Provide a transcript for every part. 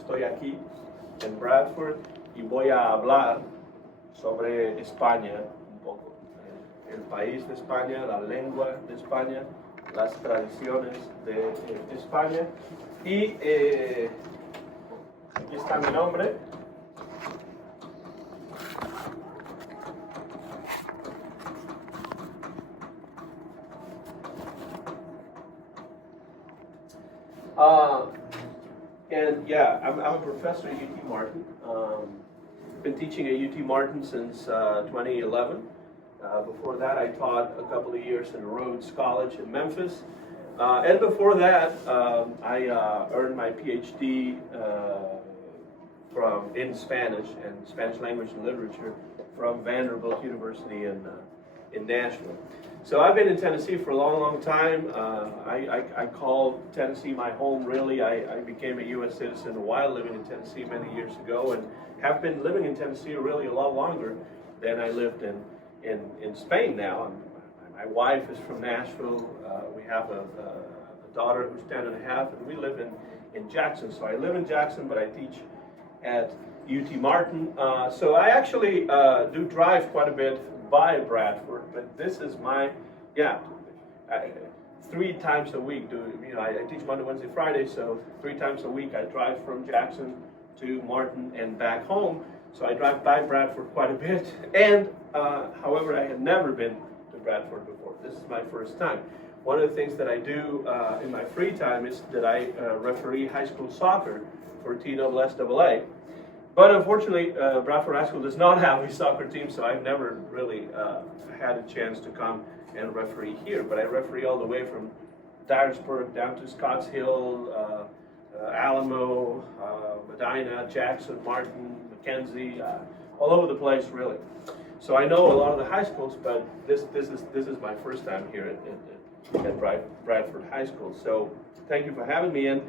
estoy aquí en Bradford y voy a hablar sobre España un poco. El país de España, la lengua de España, las tradiciones de España. Y aquí está mi nombre. And yeah, I'm a professor at UT Martin. Been teaching at UT Martin since 2011. Before that, I taught a couple of years in Rhodes College in Memphis. And before that, I earned my PhD in Spanish and Spanish language and literature from Vanderbilt University in Nashville. So I've been in Tennessee for a long, long time. I call Tennessee my home, really. I became a U.S. citizen while living in Tennessee many years ago, and have been living in Tennessee really a lot longer than I lived in Spain now. And my wife is from Nashville. We have a daughter who's 10 and a half, and we live in Jackson. So I live in Jackson, but I teach at UT Martin. So I actually do drive quite a bit by Bradford, but this is my, 3 times a week. I teach Monday, Wednesday, Friday, so 3 times a week I drive from Jackson to Martin and back home. So I drive by Bradford quite a bit. And however, I had never been to Bradford before. This is my first time. One of the things that I do in my free time is that I referee high school soccer for TSSAA. But unfortunately, Bradford High School does not have a soccer team, so I've never really had a chance to come and referee here. But I referee all the way from Dyersburg down to Scotts Hill, Alamo, Medina, Jackson, Martin, Mackenzie, all over the place, really. So I know a lot of the high schools, but this is my first time here at Bradford High School. So thank you for having me. And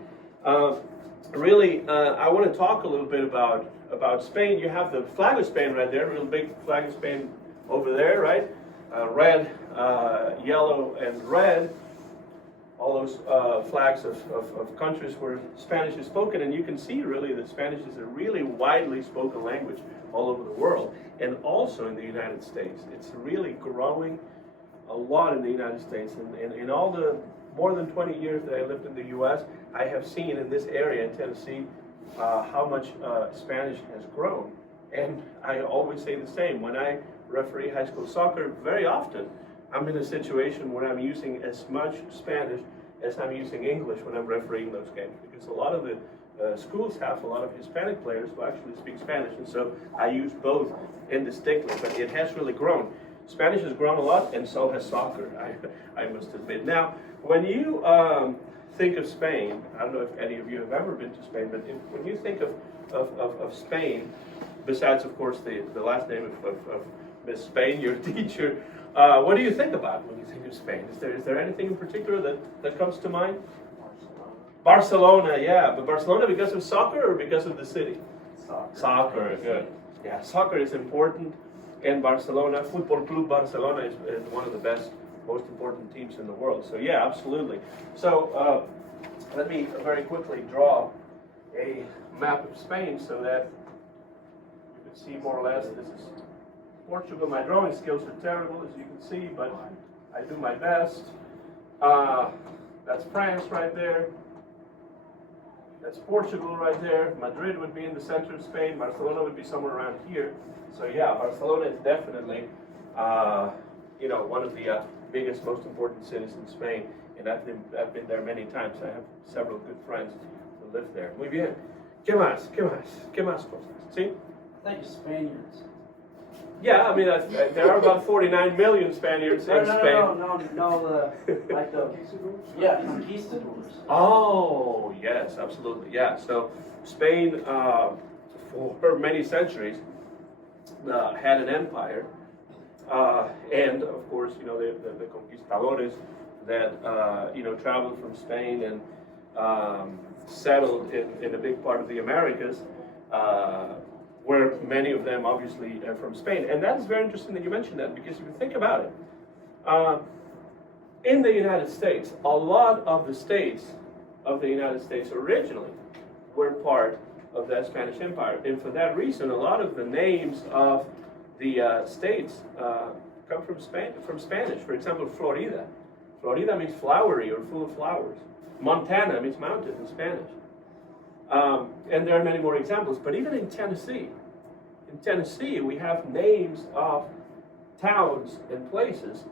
really, I want to talk a little bit about Spain. You have the flag of Spain right there, real big flag of Spain over there, right? Red, yellow, and red. All those flags of countries where Spanish is spoken, and you can see really that Spanish is a really widely spoken language all over the world, and also in the United States. It's really growing a lot in the United States, and in all the more than 20 years that I lived in the U.S., I have seen in this area in Tennessee how much Spanish has grown. And I always say the same. When I referee high school soccer, very often I'm in a situation where I'm using as much Spanish as I'm using English when I'm refereeing those games, because a lot of the schools have a lot of Hispanic players who actually speak Spanish, and so I use both indistinctly, but it has really grown. Spanish has grown a lot, and so has soccer, I must admit. Now, when you think of Spain, I don't know if any of you have ever been to Spain, but when you think of Spain, besides, of course, the last name of Miss Spain, your teacher, what do you think about when you think of Spain? Is there anything in particular that comes to mind? Barcelona, yeah. But Barcelona because of soccer or because of the city? Soccer, good. Yeah, soccer is important. And Barcelona, Football Club Barcelona is one of the best, most important teams in the world. So yeah, absolutely. So let me very quickly draw a map of Spain so that you can see more or less. This is Portugal. My drawing skills are terrible, as you can see, but I do my best. That's France right there. That's Portugal right there. Madrid would be in the center of Spain. Barcelona would be somewhere around here. So yeah, Barcelona is definitely, one of the biggest, most important cities in Spain. And I've been there many times. I have several good friends who live there. Muy bien. ¿Qué más? ¿Qué más? ¿Qué más cosas? ¿Sí? I think Spaniards. Yeah, I mean, there are about 49 million Spaniards in Spain. No, like the conquistadors. Oh, yes, absolutely, yeah. So Spain, for many centuries, had an empire, and of course, the conquistadores that traveled from Spain and settled in a big part of the Americas. Where many of them obviously are from Spain. And that is very interesting that you mentioned that, because if you think about it, in the United States, a lot of the states of the United States originally were part of that Spanish Empire. And for that reason, a lot of the names of the states come from Spanish. For example, Florida. Florida means flowery or full of flowers. Montana means mountain in Spanish. And there are many more examples. But even in Tennessee we have names of towns and places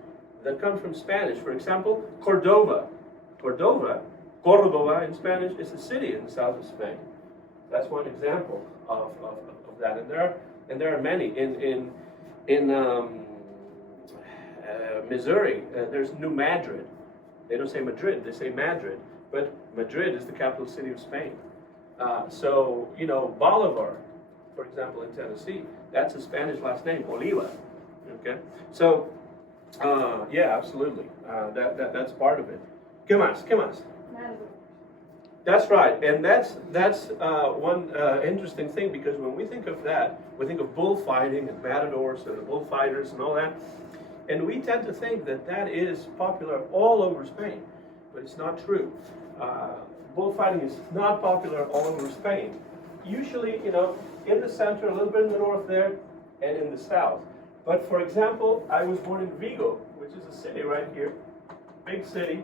that come from Spanish. For example, Cordova. Córdoba in Spanish is a city in the south of Spain. That's one example of that. And there are many. In Missouri, there's New Madrid. They don't say Madrid, they say Madrid. But Madrid is the capital city of Spain. So, Bolivar, for example, in Tennessee, that's a Spanish last name, Oliva. Okay? So, yeah, absolutely. That's part of it. ¿Qué más? That's right, and that's one interesting thing, because when we think of that, we think of bullfighting and matadors and bullfighters and all that, and we tend to think that that is popular all over Spain, but it's not true. Bullfighting is not popular all over Spain. Usually, in the center, a little bit in the north there, and in the south. But for example, I was born in Vigo, which is a city right here, big city,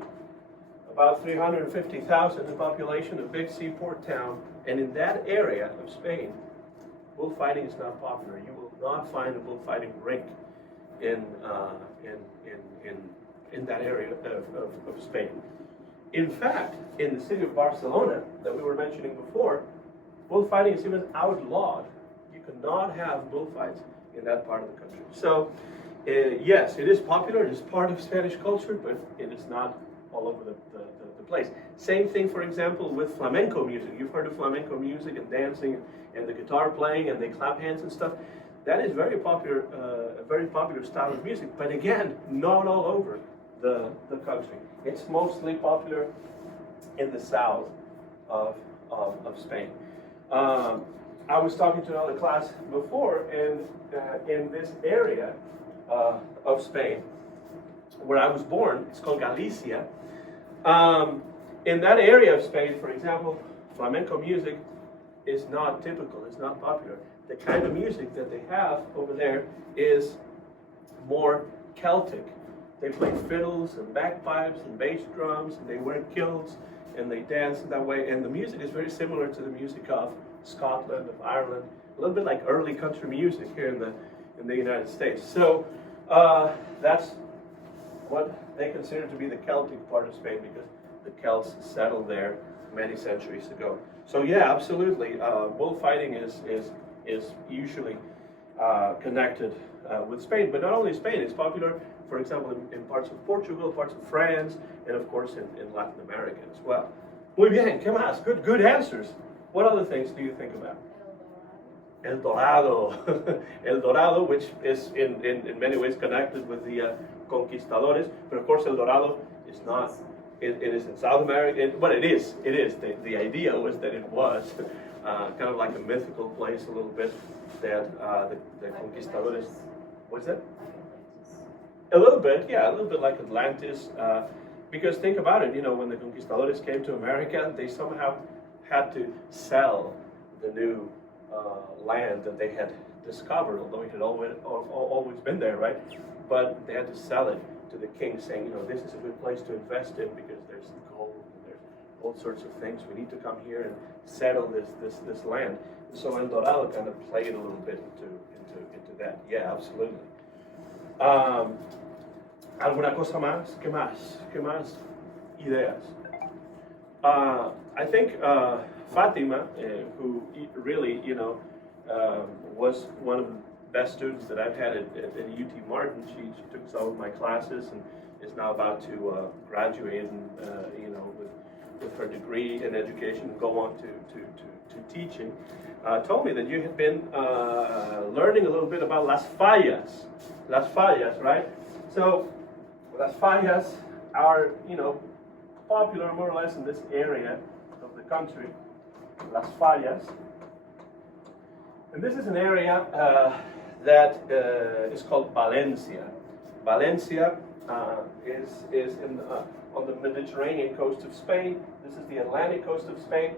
about 350,000 in population, a big seaport town, and in that area of Spain, bullfighting is not popular. You will not find a bullfighting rink in that area of Spain. In fact, in the city of Barcelona that we were mentioning before, bullfighting is even outlawed. You cannot have bullfights in that part of the country. So, yes, it is popular. It is part of Spanish culture, but it is not all over the place. Same thing, for example, with flamenco music. You've heard of flamenco music and dancing and the guitar playing and they clap hands and stuff. That is very popular, a very popular style of music. But again, not all over the country. It's mostly popular in the south of Spain. I was talking to another class before, and in this area of Spain, where I was born, it's called Galicia. In that area of Spain, for example, flamenco music is not typical, it's not popular. The kind of music that they have over there is more Celtic. They play fiddles and bagpipes and bass drums, and they wear kilts, and they dance in that way. And the music is very similar to the music of Scotland, of Ireland, a little bit like early country music here in the United States. So that's what they consider to be the Celtic part of Spain, because the Celts settled there many centuries ago. So yeah, absolutely, bullfighting is usually connected with Spain, but not only Spain. It's popular, for example, in parts of Portugal, parts of France, and of course in Latin America as well. Muy bien, ¿qué más? Good answers. What other things do you think about? El Dorado. El Dorado, which is in many ways connected with the conquistadores, but of course El Dorado is not. It is in South America, but it is. The idea was that it was kind of like a mythical place a little bit, that the conquistadores. What's that? A little bit, yeah, a little bit like Atlantis. Because think about it, when the conquistadores came to America, they somehow had to sell the new land that they had discovered, although it had always been there, right? But they had to sell it to the king, saying, this is a good place to invest in because there's gold and there's all sorts of things. We need to come here and settle this land. So El Dorado kind of played a little bit into that. Yeah, absolutely. ¿Alguna cosa más? ¿Qué más? ¿Qué más ideas? I think Fátima, who really, was one of the best students that I've had at UT Martin. She took some of my classes and is now about to graduate and with her degree in education and go on to teaching. Told me that you had been learning a little bit about Las Fallas. Las Fallas, right? So Las Fallas are, popular more or less in this area of the country. Las Fallas. And this is an area that is called Valencia. Valencia is on the Mediterranean coast of Spain. This is the Atlantic coast of Spain.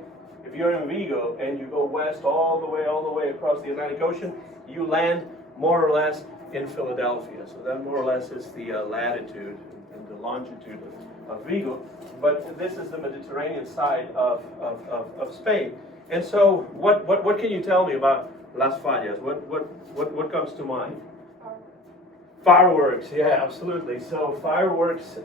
if you're in Vigo and you go west all the way across the Atlantic Ocean, you land more or less in Philadelphia. So that more or less is the latitude and the longitude of Vigo. But this is the Mediterranean side of Spain. And so what can you tell me about Las Fallas? What comes to mind? Fireworks, yeah, absolutely. So fireworks,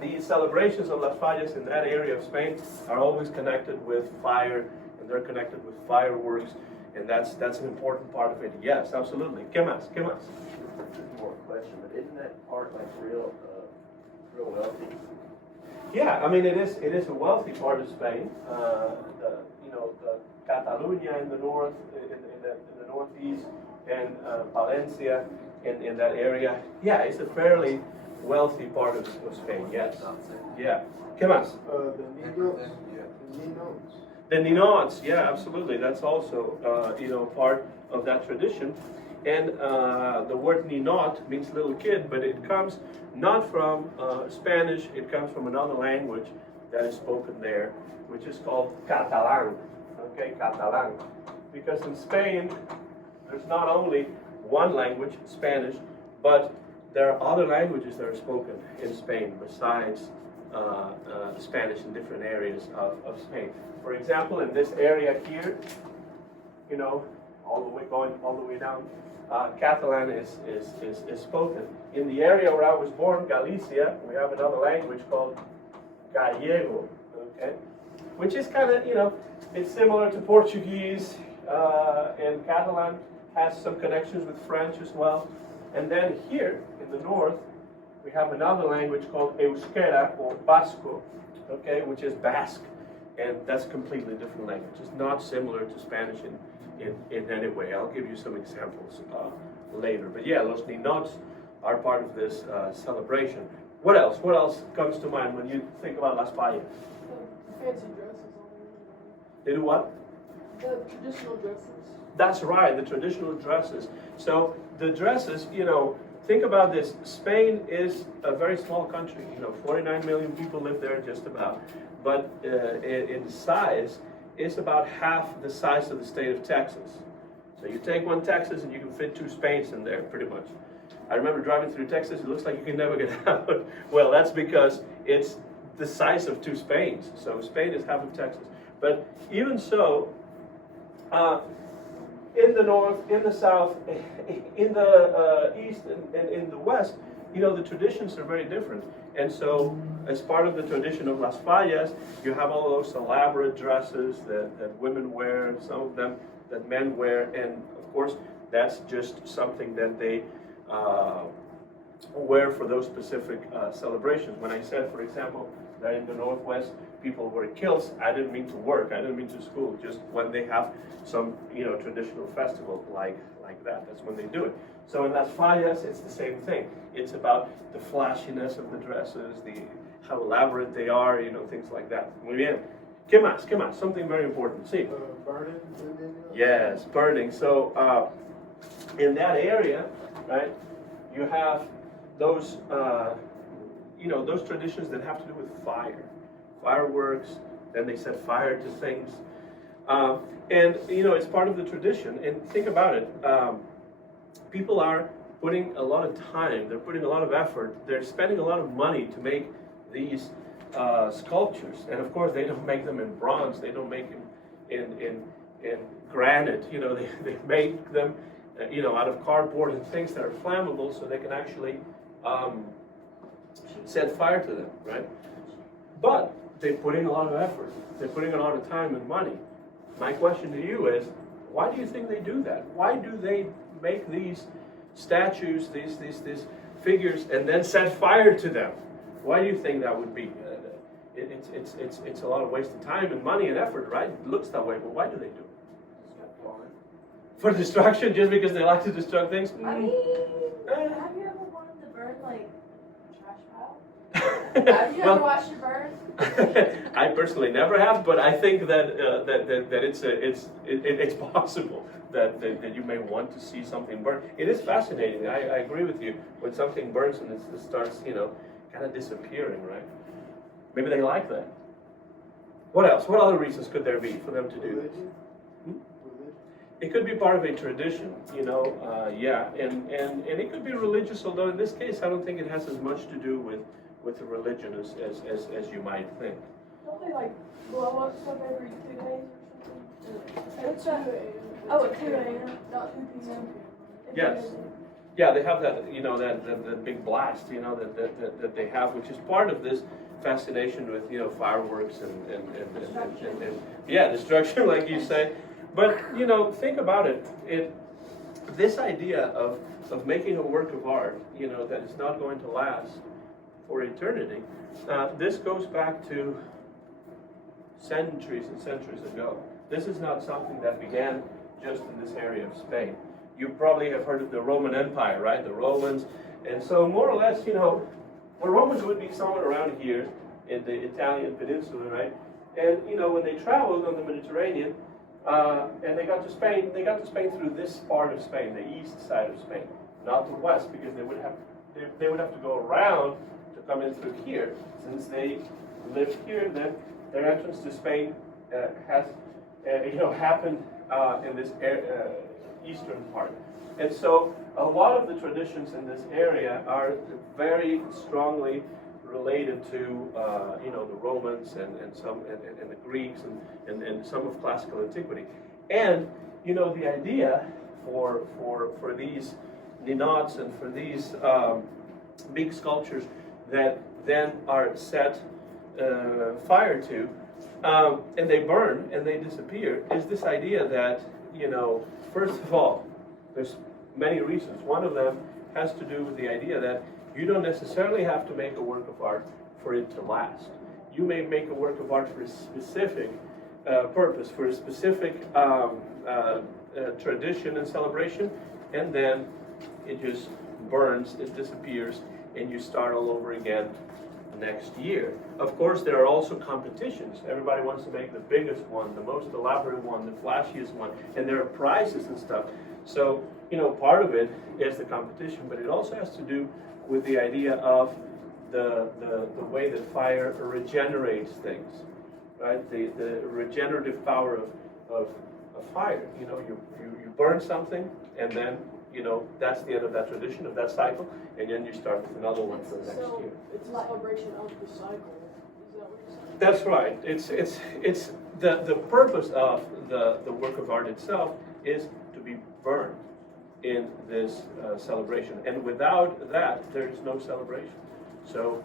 the celebrations of Las Fallas in that area of Spain are always connected with fire, and they're connected with fireworks, and that's an important part of it. Yes, absolutely. ¿Qué más? ¿Qué más? More question, but isn't that part like real wealthy? Yeah, I mean it is a wealthy part of Spain. The Catalonia in the north, in the northeast, and Valencia in that area. Yeah, it's a fairly wealthy part of Spain. Yes. Yeah. ¿Qué más? The ninots, yeah, absolutely. That's also, part of that tradition. And the word ninot means little kid, but it comes not from Spanish, it comes from another language that is spoken there, which is called Catalan. Okay, Catalan. Because in Spain, there's not only one language, Spanish, but there are other languages that are spoken in Spain besides Spanish in different areas of Spain. For example, in this area here, going all the way down, Catalan is spoken. In the area where I was born, Galicia, we have another language called Gallego, okay? Which is kind of, it's similar to Portuguese, and Catalan has some connections with French as well. And then here in the north, we have another language called Euskera or Basque, okay, which is Basque. And that's a completely different language. It's not similar to Spanish in any way. I'll give you some examples later. But yeah, los ninots are part of this celebration. What else? What else comes to mind when you think about Las Fallas? The fancy dresses. They do what? The traditional dresses. That's right, the traditional dresses. So the dresses, think about this. Spain is a very small country. 49 million people live there just about. But in size, it's about half the size of the state of Texas. So you take one Texas and you can fit two Spains in there, pretty much. I remember driving through Texas, it looks like you can never get out. Well, that's because it's the size of two Spains. So Spain is half of Texas. But even so, in the north, in the south, in the east, and in the west, the traditions are very different. And so, as part of the tradition of Las Fallas, you have all those elaborate dresses that women wear, some of them that men wear, and of course, that's just something that they wear for those specific celebrations. When I said, for example, that in the Northwest, people wear kilts, I didn't mean to work, I didn't mean to school, just when they have some, traditional festival like that, that's when they do it. So in Las Fallas, it's the same thing. It's about the flashiness of the dresses, how elaborate they are, things like that. Muy bien. ¿Qué más? ¿Qué más? Something very important. Sí. Burning? Yes, burning. So in that area, right, you have those, those traditions that have to do with fire. Fireworks, then they set fire to things. And, it's part of the tradition. And think about it. People are putting a lot of time, they're putting a lot of effort, they're spending a lot of money to make these sculptures. And of course, they don't make them in bronze, they don't make them in granite. They make them, out of cardboard and things that are flammable so they can actually set fire to them, right? But they're putting a lot of effort, they're putting a lot of time and money. My question to you is, why do you think they do that? Why do they make these statues, these figures, and then set fire to them? Why do you think that would be? It's a lot of wasted time and money and effort, right? It looks that way, but why do they do it? For destruction, just because they like to destruct things? I mean, have you ever wanted to burn like a trash pile? Have you ever watched it burn? I personally never have, but I think that it's possible that you may want to see something burn. It is fascinating. I agree with you. When something burns and it starts, kind of disappearing, right? Maybe they like that. What else? What other reasons could there be for them to do this? It could be part of a tradition, yeah, and it could be religious, although in this case, I don't think it has as much to do with the religion as you might think. Don't they like blow up stuff every 2 days or something? What's that? 2 a.m. Oh, at 2 a.m., not 2 p.m. Yes. Yeah, they have that, that big blast, that they have, which is part of this fascination with, fireworks and yeah, destruction, like you say. But, think about it. This idea of making a work of art, that is not going to last for eternity, this goes back to centuries and centuries ago. This is not something that began just in this area of Spain. You probably have heard of the Roman Empire, right? The Romans. And so more or less, the Romans would be somewhere around here in the Italian peninsula, right? And, when they traveled on the Mediterranean, and they got to Spain through this part of Spain, the east side of Spain, not the west, because they would have to go around to come in through here. Since they lived here, then their entrance to Spain has, happened in this eastern part. And so a lot of the traditions in this area are very strongly related to the Romans and the Greeks and some of classical antiquity. And the idea for these ninots and for these big sculptures that then are set fire to and they burn and they disappear is this idea that first of all, there's many reasons. One of them has to do with the idea that you don't necessarily have to make a work of art for it to last. You may make a work of art for a specific purpose, for a specific tradition and celebration, and then it just burns, it disappears, and you start all over again next year. Of course, there are also competitions. Everybody wants to make the biggest one, the most elaborate one, the flashiest one, and there are prizes and stuff. So, part of it is the competition, but it also has to do with the idea of the way that fire regenerates things, right? The regenerative power of fire. You burn something, and then that's the end of that tradition, of that cycle, and then you start with another one for the next year. It's a celebration of the cycle. Is that what you're saying? That's right. It's the purpose of the work of art itself is to be burned in this celebration, and without that, there is no celebration. So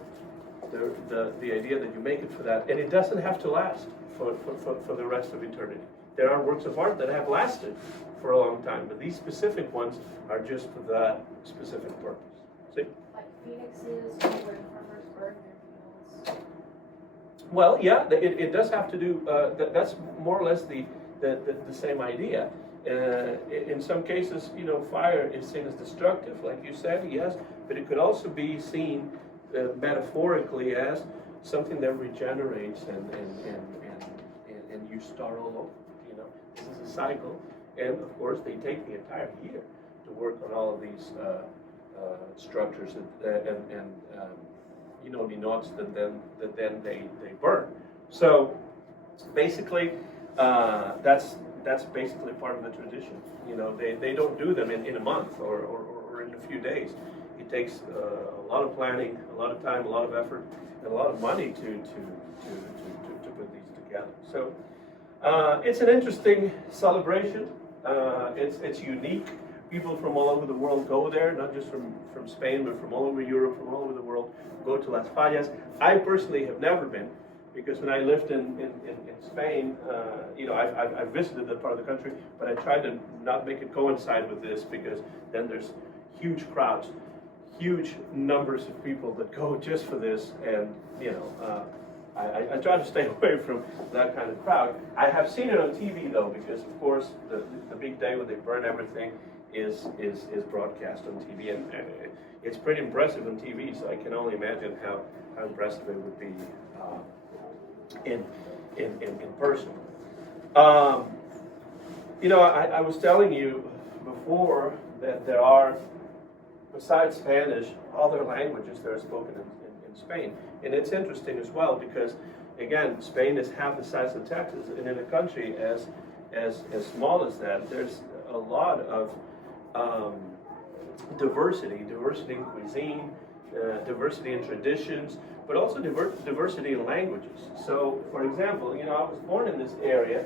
the idea that you make it for that, and it doesn't have to last for the rest of eternity. There are works of art that have lasted for a long time, but these specific ones are just for that specific purpose. See? Like phoenixes, where farmers burn their fields. Well, yeah, it does have to do. That's more or less the same idea. In some cases, fire is seen as destructive, like you said, yes, but it could also be seen metaphorically as something that regenerates and you start all over. This is a cycle, and of course, they take the entire year to work on all of these structures and ninots that then they burn. So basically, that's basically part of the tradition. They don't do them in a month or in a few days. It takes a lot of planning, a lot of time, a lot of effort, and a lot of money to put these together. So it's an interesting celebration. It's unique. People from all over the world go there, not just from Spain, but from all over Europe, from all over the world, go to Las Fallas. I personally have never been, because when I lived in Spain, I visited that part of the country, but I tried to not make it coincide with this, because then there's huge crowds, huge numbers of people that go just for this, and I try to stay away from that kind of crowd. I have seen it on TV though, because of course the big day when they burn everything is broadcast on TV, and it's pretty impressive on TV. So I can only imagine how impressive it would be in person. I was telling you before that there are, besides Spanish, other languages that are spoken in Spain. And it's interesting as well, because again, Spain is half the size of Texas, and in a country as small as that, there's a lot of diversity in cuisine, diversity in traditions, but also diversity in languages. So, for example, I was born in this area,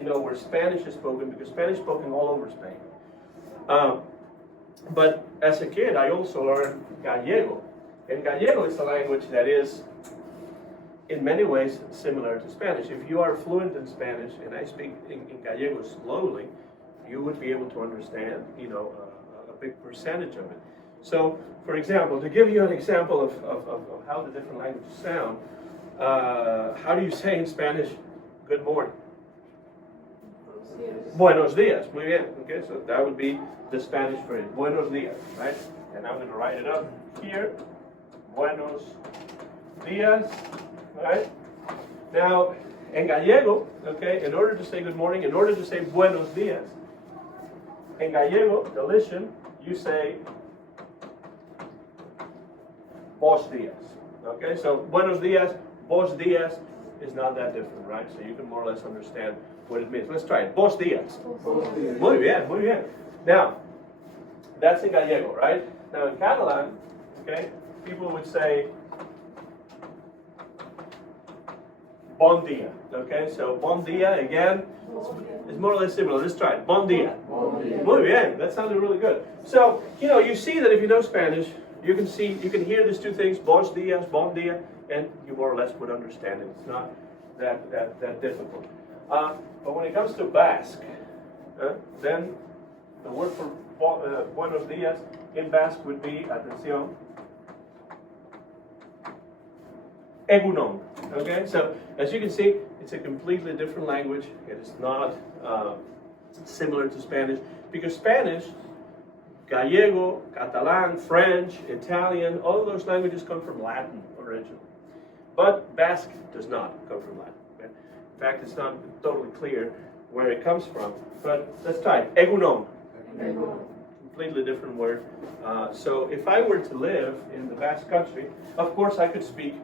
where Spanish is spoken, because Spanish is spoken all over Spain. But as a kid, I also learned Gallego. And Gallego is a language that is, in many ways, similar to Spanish. If you are fluent in Spanish, and I speak in Gallego slowly, you would be able to understand, a big percentage of it. So, for example, to give you an example of how the different languages sound, how do you say in Spanish, good morning? Buenos días, muy bien. Okay, so that would be the Spanish phrase, buenos días, right? And I'm going to write it up here, buenos días, right? Now, en Gallego, okay, in order to say good morning, in order to say buenos días, en Gallego, Galician, you say vos días, okay? So, buenos días, vos días is not that different, right? So you can more or less understand what it means. Let's try it. Vos días. Muy bien, muy bien. Now, that's in Gallego, right? Now in Catalan, okay, people would say bon dia, okay? So bon dia, again, is more or less similar. Let's try it. Bon dia. Muy bien. That sounded really good. So, you see that if you know Spanish, you can hear these two things, vos días, bon dia, and you more or less would understand it. It's not that difficult. But when it comes to Basque, then the word for buenos días in Basque would be, atención, egunon. Okay, so as you can see, it's a completely different language. It is not similar to Spanish, because Spanish, Gallego, Catalan, French, Italian, all of those languages come from Latin originally. But Basque does not come from Latin. Okay? In fact, it's not totally clear where it comes from. But let's try it. Egunon. Completely different word. So if I were to live in the Basque country, of course I could speak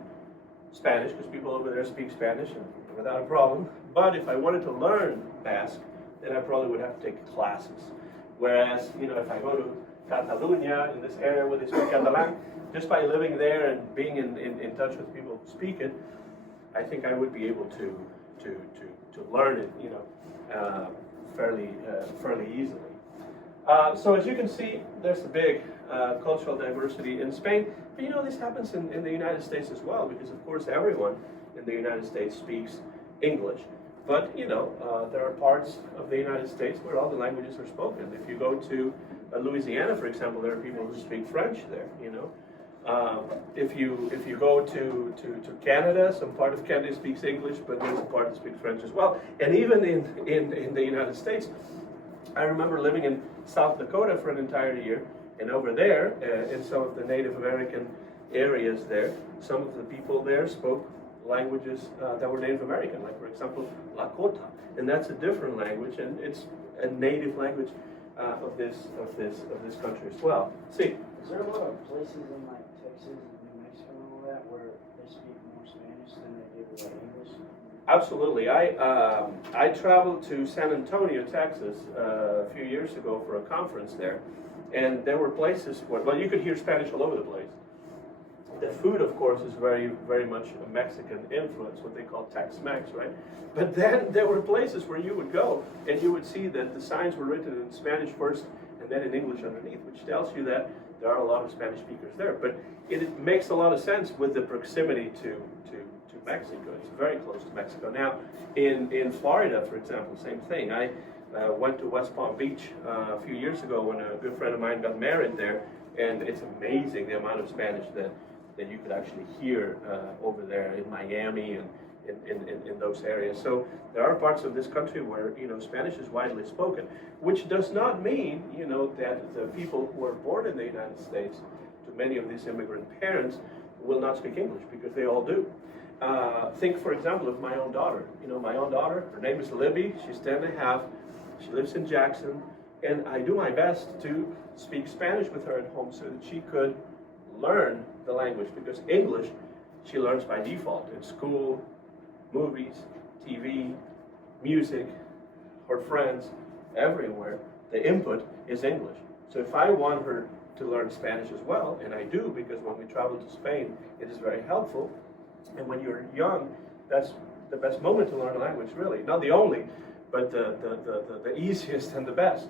Spanish, because people over there speak Spanish without a problem. But if I wanted to learn Basque, then I probably would have to take classes. Whereas, if I go to Catalonia, in this area where they speak Catalan, just by living there and being in touch with people who speak it, I think I would be able to learn it, fairly easily. So as you can see, there's a big cultural diversity in Spain. But this happens in the United States as well, because of course everyone in the United States speaks English. But there are parts of the United States where all the languages are spoken. If you go to Louisiana, for example, there are people who speak French there. If you go to Canada, some part of Canada speaks English, but there's a part that speaks French as well. And even in the United States, I remember living in South Dakota for an entire year, and over there, in some of the Native American areas there, some of the people there spoke languages that were Native American, like for example, Dakota, and that's a different language, and it's a native language of this country as well. See, Is there a lot of places in like Texas and New Mexico and all that where they speak more Spanish than they do like English? absolutely. I traveled to San Antonio, Texas, a few years ago for a conference there, and there were places where you could hear Spanish all over the place. The food, of course, is very, very much a Mexican influence, what they call Tex-Mex, right? But then there were places where you would go and you would see that the signs were written in Spanish first and then in English underneath, which tells you that there are a lot of Spanish speakers there. But it makes a lot of sense with the proximity to Mexico. It's very close to Mexico. Now, in Florida, for example, same thing. I went to West Palm Beach a few years ago when a good friend of mine got married there, and it's amazing the amount of Spanish that you could actually hear over there in Miami and in those areas. So there are parts of this country where Spanish is widely spoken, which does not mean that the people who are born in the United States, to many of these immigrant parents, will not speak English, because they all do. Think, for example, of my own daughter. My own daughter, her name is Libby. She's 10 and a half. She lives in Jackson, and I do my best to speak Spanish with her at home so that she could learn the language, because English she learns by default in school, movies, TV, music, her friends, everywhere, the input is English. So if I want her to learn Spanish as well, and I do, because when we travel to Spain, it is very helpful. And when you're young, that's the best moment to learn a language, really. Not the only, but the easiest and the best.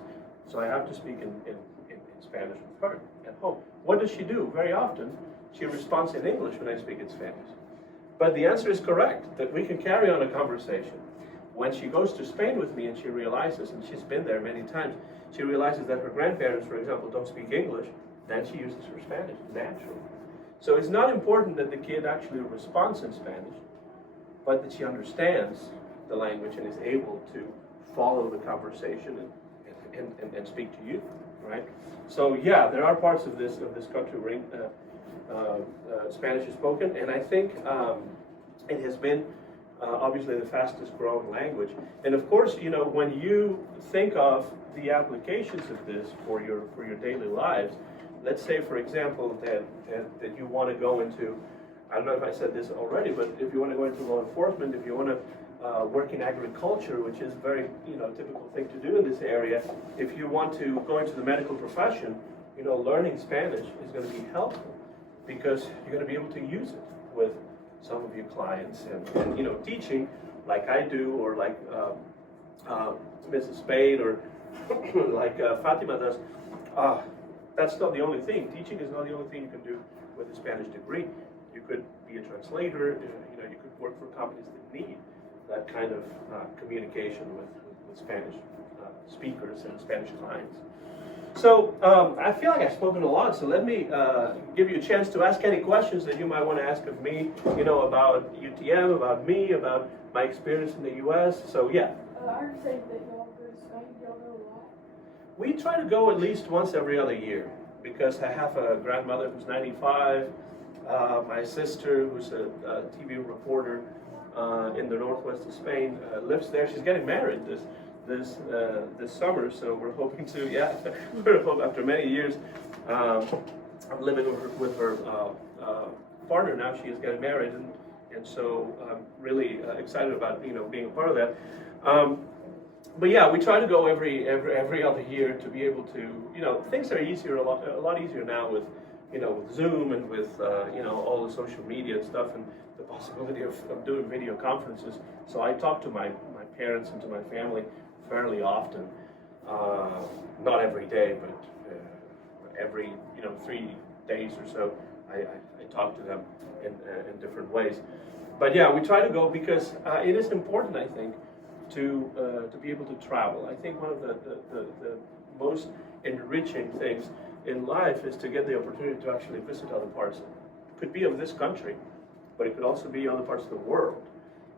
So I have to speak in Spanish with her at home. What does she do? Very often, she responds in English when I speak in Spanish. But the answer is correct, that we can carry on a conversation. When she goes to Spain with me and she realizes, and she's been there many times, she realizes that her grandparents, for example, don't speak English, then she uses her Spanish naturally. So it's not important that the kid actually responds in Spanish, but that she understands the language and is able to follow the conversation and speak to you, right? So yeah, there are parts of this country where Spanish is spoken, and I think it has been obviously the fastest growing language. And of course, you know, when you think of the applications of this for your daily lives, let's say, for example, that you want to go into, I don't know if I said this already, but if you want to go into law enforcement, if you want to work in agriculture, which is a very, typical thing to do in this area, if you want to go into the medical profession, learning Spanish is going to be helpful because you're going to be able to use it with some of your clients and teaching like I do, or like Mrs. Spade, or like Fátima does. That's not the only thing. Teaching is not the only thing you can do with a Spanish degree. You could be a translator. You could work for companies that need that kind of communication with Spanish speakers and Spanish clients. So I feel like I've spoken a lot, so let me give you a chance to ask any questions that you might want to ask of me, about UTM, about me, about my experience in the U.S. So yeah. I understand that y'all go to Spain. Y'all go a lot. We try to go at least once every other year because I have a grandmother who's 95, my sister who's a TV reporter in the northwest of Spain lives there. She's getting married this summer, so we're hoping to, we're hoping after many years. I'm living with her partner now. She is getting married, and so I'm really excited about being a part of that. But yeah, we try to go every other year to be able to, things are easier, a lot easier now with with Zoom and with all the social media and stuff, and the possibility of doing video conferences. So I talk to my parents and to my family fairly often, not every day, but every 3 days or so. I talk to them in different ways. But yeah, we try to go because it is important, I think, to be able to travel. I think one of the most enriching things in life is to get the opportunity to actually visit other parts. It could be of this country, but it could also be other parts of the world.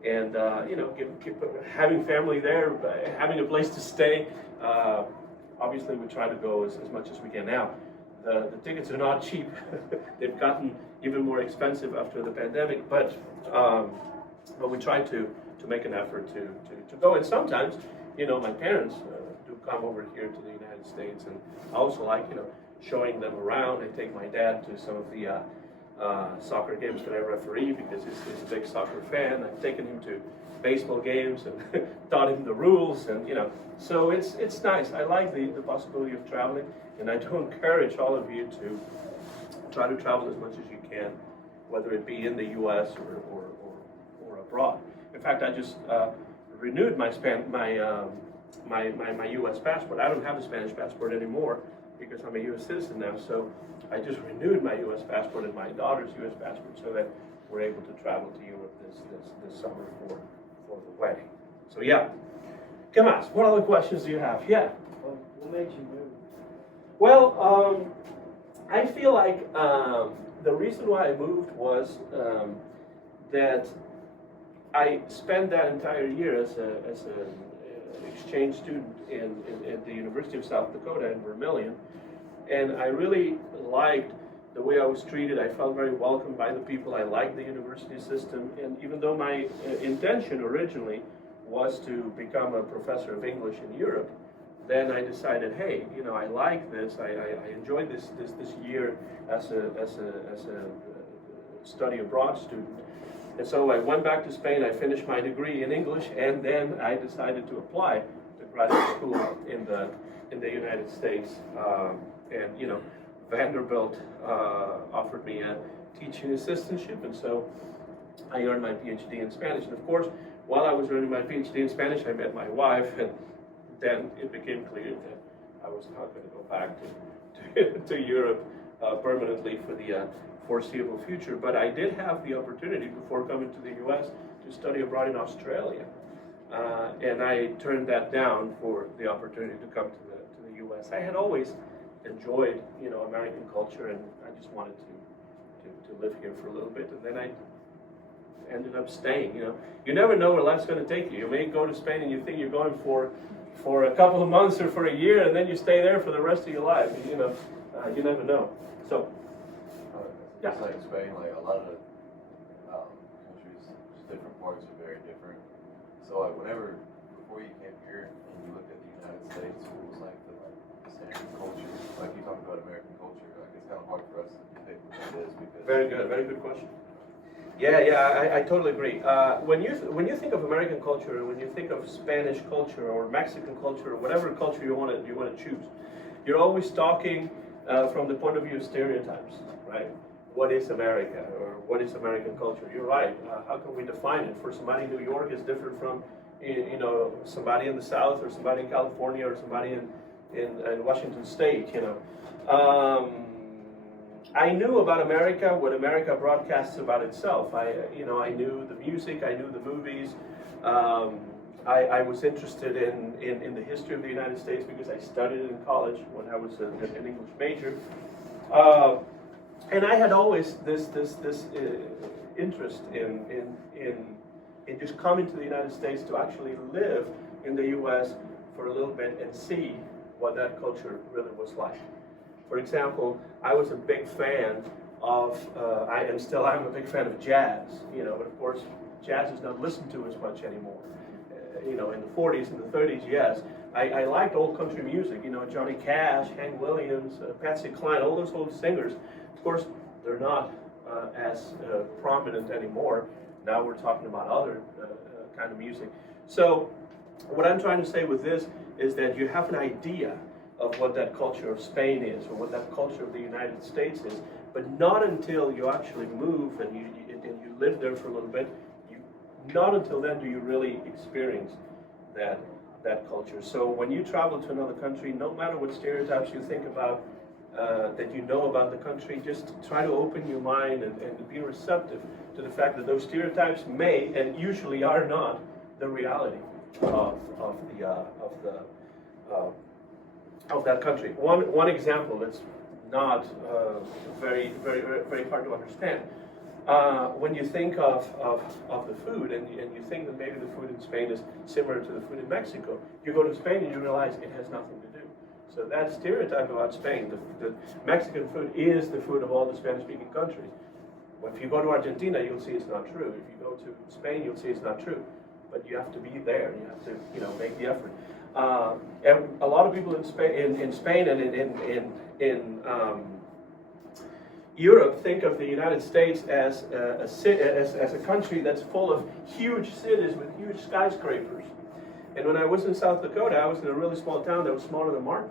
And having family there, having a place to stay. Obviously, we try to go as much as we can now. The tickets are not cheap. They've gotten even more expensive after the pandemic, but we try to make an effort to go. And sometimes, my parents do come over here to the United States, and I also like, showing them around. I take my dad to some of the soccer games that I referee because he's a big soccer fan. I've taken him to baseball games and taught him the rules, and so it's nice. I like the possibility of traveling, and I do encourage all of you to try to travel as much as you can, whether it be in the U.S. or abroad. In fact, I just renewed my U.S. passport. I don't have a Spanish passport anymore because I'm a U.S. citizen now. So I just renewed my U.S. passport and my daughter's U.S. passport so that we're able to travel to Europe this summer for the wedding. So yeah. Come on, what other questions do you have? Yeah. Well, what made you move? Well, I feel like the reason why I moved was that I spent that entire year as an exchange student at the University of South Dakota in Vermilion, and I really liked the way I was treated. I felt very welcomed by the people. I liked the university system, and even though my intention originally was to become a professor of English in Europe, then I decided, hey, I like this. I enjoyed this year as a study abroad student, And so I went back to Spain, I finished my degree in English, and then I decided to apply to graduate school in the United States. And you know, Vanderbilt offered me a teaching assistantship, and so I earned my PhD in Spanish. And of course, while I was earning my PhD in Spanish, I met my wife, and then it became clear that I was not going to go back to Europe permanently for the foreseeable future. But I did have the opportunity before coming to the U.S. to study abroad in Australia, and I turned that down for the opportunity to come to the U.S. I had always enjoyed, you know, American culture, and I just wanted to live here for a little bit, and then I ended up staying. You know, you never know where life's going to take you. You may go to Spain and you think you're going for a couple of months or for a year, and then you stay there for the rest of your life. You know, you never know. So, yeah. Just like Spain, like a lot of countries, just different parts are very different. So like before you came here and you looked at the United States, what was like the standard culture? Like you talked about American culture, like it's kind of hard for us to pick what that is because. Very good question. Yeah, I totally agree. When you think of American culture, when you think of Spanish culture or Mexican culture or whatever culture you want to choose, you're always talking from the point of view of stereotypes, right? What is America, or what is American culture? You're right. How can we define it? For somebody in New York, is different from somebody in the South, or somebody in California, or somebody in Washington State. You know. I knew about America what America broadcasts about itself. I knew the music, I knew the movies. I was interested in the history of the United States because I studied it in college when I was an English major. And I had always this interest in just coming to the United States to actually live in the U.S. for a little bit and see what that culture really was like. For example, I was a big fan of, I'm a big fan of jazz, you know, but of course, jazz is not listened to as much anymore. You know, in the 40s and the 30s, yes. I liked old country music, you know, Johnny Cash, Hank Williams, Patsy Cline, all those old singers. Of course, they're not as prominent anymore. Now we're talking about other kind of music. So, what I'm trying to say with this is that you have an idea of what that culture of Spain is, or what that culture of the United States is, but not until you actually move and you live there for a little bit, not until then do you really experience that culture. So when you travel to another country, no matter what stereotypes you think about, that you know about the country, just try to open your mind and be receptive to the fact that those stereotypes may, and usually are not, the reality of that country. One example that's not very hard to understand. When you think of the food, and you think that maybe the food in Spain is similar to the food in Mexico, you go to Spain and you realize it has nothing to do. So that stereotype about Spain, the Mexican food is the food of all the Spanish-speaking countries. If you go to Argentina, you'll see it's not true. If you go to Spain, you'll see it's not true. But you have to be there. You have to, make the effort. And a lot of people in Spain and in Europe think of the United States as a country that's full of huge cities with huge skyscrapers. And when I was in South Dakota, I was in a really small town that was smaller than Martin.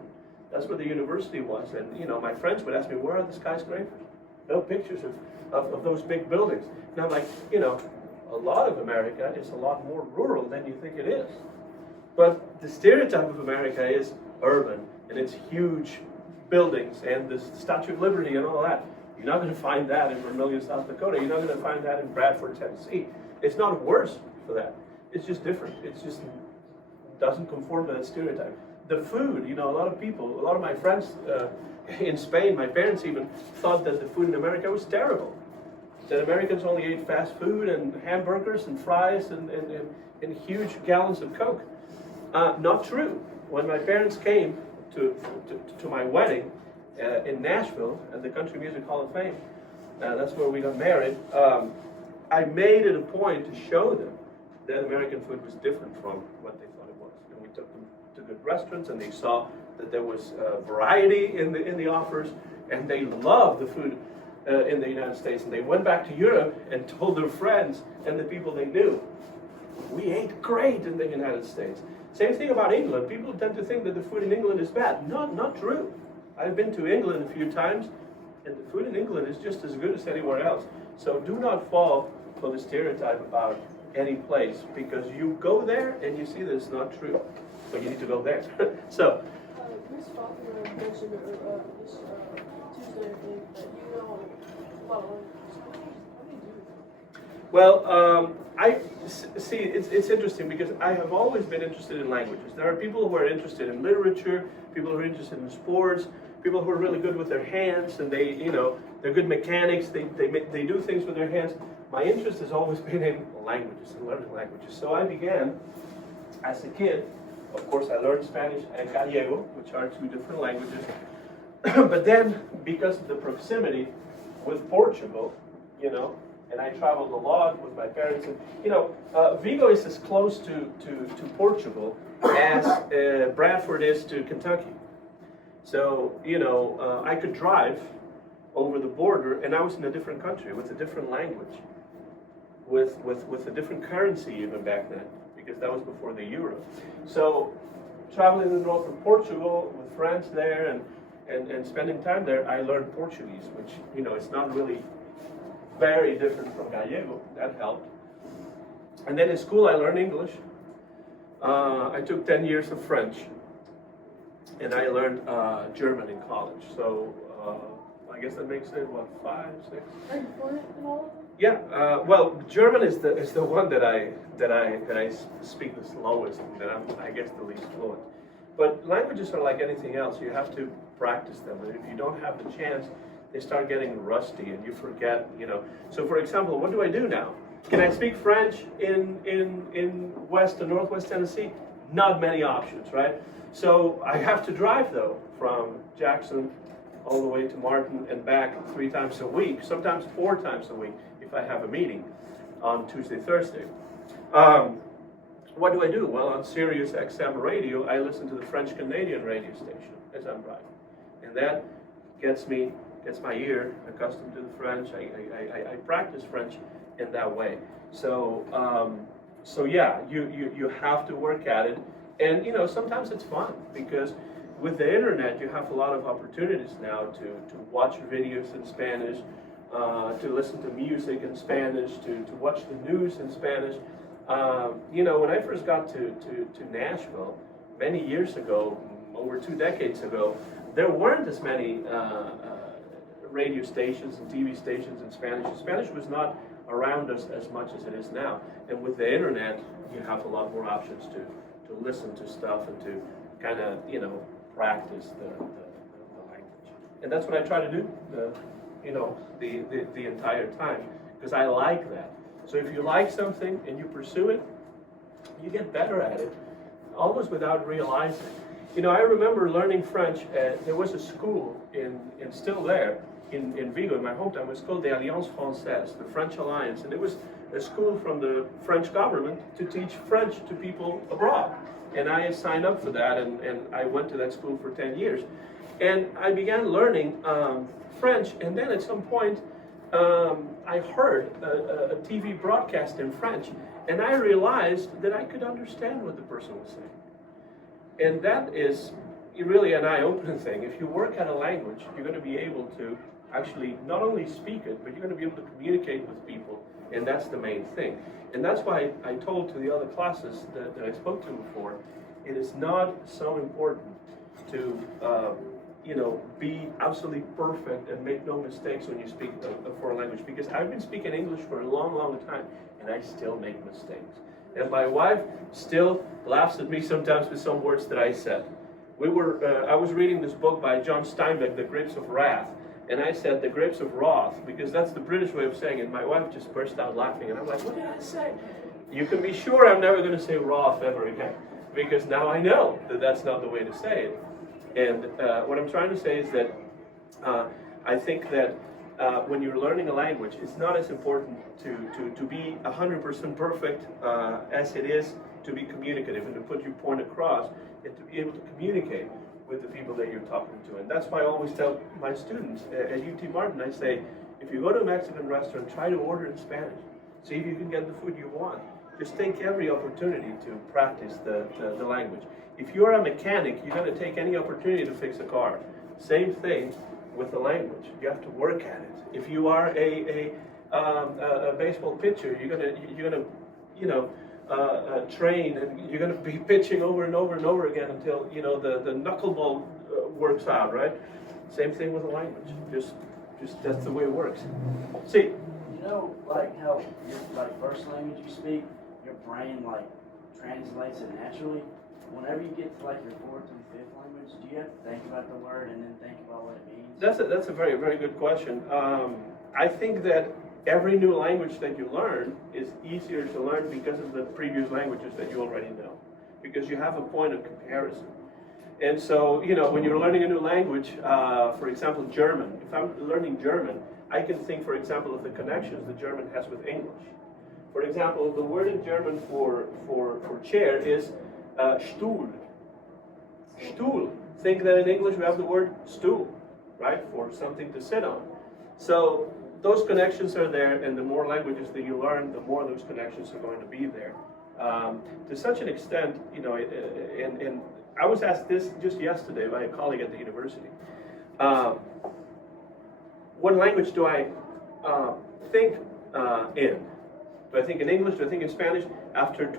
That's where the university was. And my friends would ask me, where are the skyscrapers? No pictures of those big buildings. And I'm like, a lot of America is a lot more rural than you think it is. But the stereotype of America is urban, and it's huge buildings, and the Statue of Liberty and all that. You're not going to find that in Vermilion, South Dakota. You're not going to find that in Bradford, Tennessee. It's not worse for that. It's just different. It's just doesn't conform to that stereotype. The food, a lot of my friends in Spain, my parents even thought that the food in America was terrible. That Americans only ate fast food and hamburgers and fries and huge gallons of Coke. Not true. When my parents came to my wedding in Nashville at the Country Music Hall of Fame, that's where we got married, I made it a point to show them that American food was different from what they thought it was. And we took them to good restaurants, and they saw that there was variety in the offers, and they loved the food in the United States, and they went back to Europe and told their friends and the people they knew, we ate great in the United States. Same thing about England. People tend to think that the food in England is bad. Not true. I've been to England a few times, and the food in England is just as good as anywhere else. So do not fall for the stereotype about any place, because you go there and you see that it's not true. So you need to go there. So, Miss Faulkner mentioned this Tuesday, I think, that you know about languages. How do you do that? well, see, it's interesting because I have always been interested in languages. There are people who are interested in literature, people who are interested in sports, people who are really good with their hands, and they're good mechanics. They do things with their hands. My interest has always been in languages and learning languages. So I began as a kid. Of course, I learned Spanish and Gallego, which are two different languages. But then, because of the proximity with Portugal, and I traveled a lot with my parents, and Vigo is as close to Portugal as Bradford is to Kentucky. So, I could drive over the border, and I was in a different country with a different language, with a different currency even back then, because that was before the euro. So, traveling in the north of Portugal with friends there and spending time there, I learned Portuguese, which, it's not really very different from Gallego. That helped. And then in school, I learned English. I took 10 years of French, and I learned German in college. So I guess that makes it, 5, 6? Are you fluent in all of them? Yeah. Well, German is the one that I speak the slowest, and that I'm, I guess, the least fluent. But languages are like anything else. You have to practice them, and if you don't have the chance, they start getting rusty, and you forget. So, for example, what do I do now? Can I speak French in West and Northwest Tennessee? Not many options, right? So I have to drive, though, from Jackson all the way to Martin and back 3 times a week, sometimes 4 times a week if I have a meeting on Tuesday, Thursday. What do I do? Well, on Sirius XM radio, I listen to the French-Canadian radio station as I'm driving. And that gets my ear accustomed to the French. I practice French in that way. So yeah, you have to work at it. And sometimes it's fun because with the internet you have a lot of opportunities now to watch videos in Spanish, to listen to music in Spanish, to watch the news in Spanish. When I first got to Nashville many years ago, over 2 decades ago, there weren't as many radio stations and TV stations in Spanish. Spanish was not around us as much as it is now. And with the internet, you have a lot more options to listen to stuff and to kind of, practice the language. And that's what I try to do, the entire time, because I like that. So if you like something and you pursue it, you get better at it, almost without realizing. I remember learning French. There was a school still there in Vigo, in my hometown. It was called the Alliance Française, the French Alliance, and it was a school from the French government to teach French to people abroad. And I signed up for that, and I went to that school for 10 years. And I began learning French, and then at some point, I heard a TV broadcast in French, and I realized that I could understand what the person was saying. And that is really an eye-opening thing. If you work at a language, you're going to be able to actually not only speak it, but you're going to be able to communicate with people, and that's the main thing. And that's why I told to the other classes that I spoke to before, it is not so important to be absolutely perfect and make no mistakes when you speak a foreign language, because I've been speaking English for a long, long time, and I still make mistakes. And my wife still laughs at me sometimes with some words that I said. I was reading this book by John Steinbeck, The Grapes of Wrath, and I said the grapes of wrath, because that's the British way of saying it. And my wife just burst out laughing, and I'm like, what did I say? You can be sure I'm never going to say wrath ever again, because now I know that that's not the way to say it. And what I'm trying to say is that I think that when you're learning a language, it's not as important to be 100% perfect as it is to be communicative and to put your point across and to be able to communicate with the people that you're talking to. And that's why I always tell my students at UT Martin, I say, If you go to a Mexican restaurant, try to order in Spanish. See if you can get the food you want. Just take every opportunity to practice the language. If you're a mechanic, you're going to take any opportunity to fix a car. Same thing with the language. You have to work at it. If you are a baseball pitcher, you're gonna train, and you're gonna be pitching over and over and over again until the knuckleball works out, right? Same thing with the language. Just that's the way it works. See, You know, like how your first language you speak, your brain like translates it naturally. Whenever you get to like your fourth and fifth language, do you have to think about the word and then think about what it means? that's a very, very good question. I think that every new language that you learn is easier to learn because of the previous languages that you already know, because you have a point of comparison. And so, when you're learning a new language, for example, German, if I'm learning German, I can think, for example, of the connections that German has with English. For example, the word in German for chair is Stuhl. Stuhl. Think that in English we have the word stool, right, for something to sit on. So those connections are there, and the more languages that you learn, the more those connections are going to be there. To such an extent, and I was asked this just yesterday by a colleague at the university. What language do I think in? Do I think in English? Do I think in Spanish? After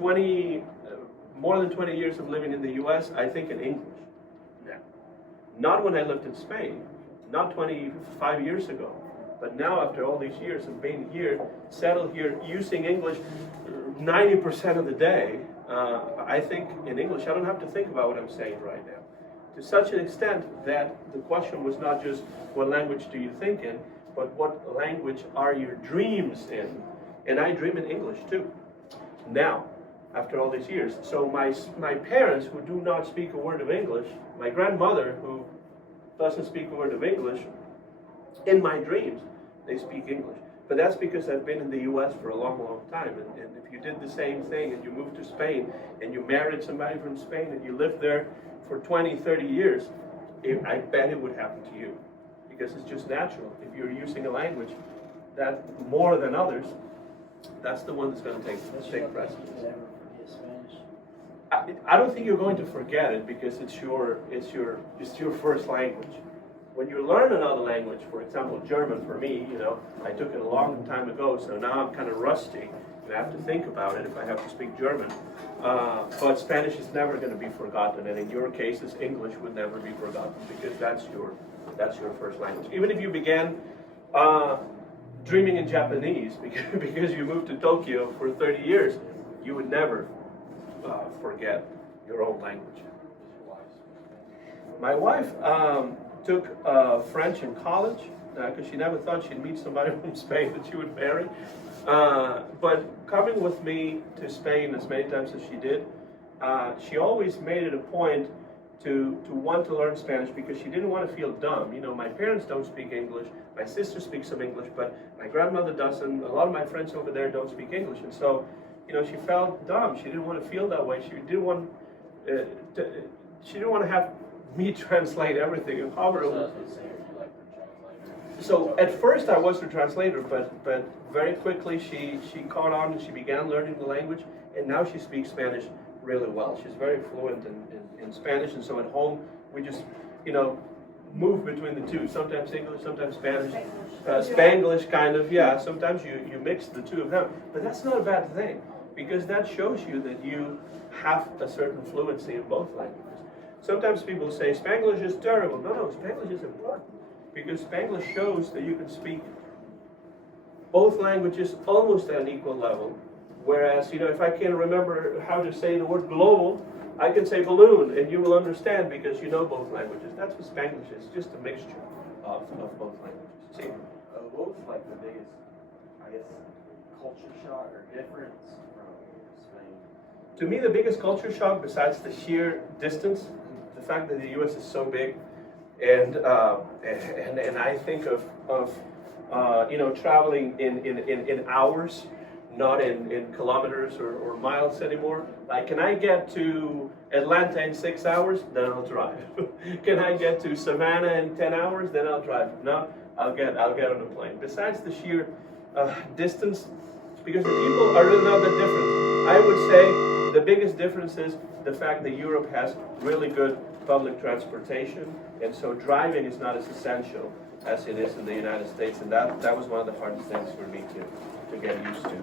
more than 20 years of living in the U.S., I think in English. Yeah. Not when I lived in Spain, not 25 years ago, but now after all these years of being here, settled here, using English 90% of the day, I think in English. I don't have to think about what I'm saying right now. To such an extent that the question was not just what language do you think in, but what language are your dreams in? And I dream in English too. Now, after all these years. So my parents, who do not speak a word of English, my grandmother, who doesn't speak a word of English, in my dreams, they speak English. But that's because I've been in the U.S. for a long, long time. And if you did the same thing and you moved to Spain and you married somebody from Spain and you lived there for 20, 30 years, I bet it would happen to you. Because it's just natural. If you're using a language that more than others, that's the one that's going to take precedence. You could ever forget Spanish? I don't think you're going to forget it because it's your first language. When you learn another language, for example, German for me, I took it a long time ago, so now I'm kind of rusty. And I have to think about it if I have to speak German. But Spanish is never going to be forgotten, and in your cases, English would never be forgotten because that's your first language. Even if you began dreaming in Japanese because you moved to Tokyo for 30 years, you would never forget your own language. My wife took French in college because she never thought she'd meet somebody from Spain that she would marry. But coming with me to Spain as many times as she did, she always made it a point to want to learn Spanish because she didn't want to feel dumb. My parents don't speak English. My sister speaks some English, but my grandmother doesn't. A lot of my friends over there don't speak English. And so, she felt dumb. She didn't want to feel that way. She didn't want to have me translate everything and hover over. So at first I was her translator, but very quickly she caught on and she began learning the language, and now she speaks Spanish really well. She's very fluent in Spanish, and so at home we just move between the two. Sometimes English, sometimes Spanish, Spanglish kind of. Yeah, sometimes you mix the two of them, but that's not a bad thing because that shows you that you have a certain fluency in both languages. Sometimes people say Spanglish is terrible. No, Spanglish is important. Because Spanglish shows that you can speak both languages almost at an equal level. Whereas, if I can't remember how to say the word global, I can say balloon, and you will understand because you know both languages. That's what Spanglish is, just a mixture of both languages. See? What was the biggest, culture shock or difference from Spain? To me, the biggest culture shock, besides the sheer distance, the fact that the U.S. is so big, and I think of traveling in hours, not in kilometers or miles anymore. Like, can I get to Atlanta in 6 hours? Then I'll drive. Can I get to Savannah in 10 hours? Then I'll drive. No, I'll get on the plane. Besides the sheer distance, because the people are really not that different. I would say the biggest difference is the fact that Europe has really good public transportation, and so driving is not as essential as it is in the United States, and that was one of the hardest things for me to get used to.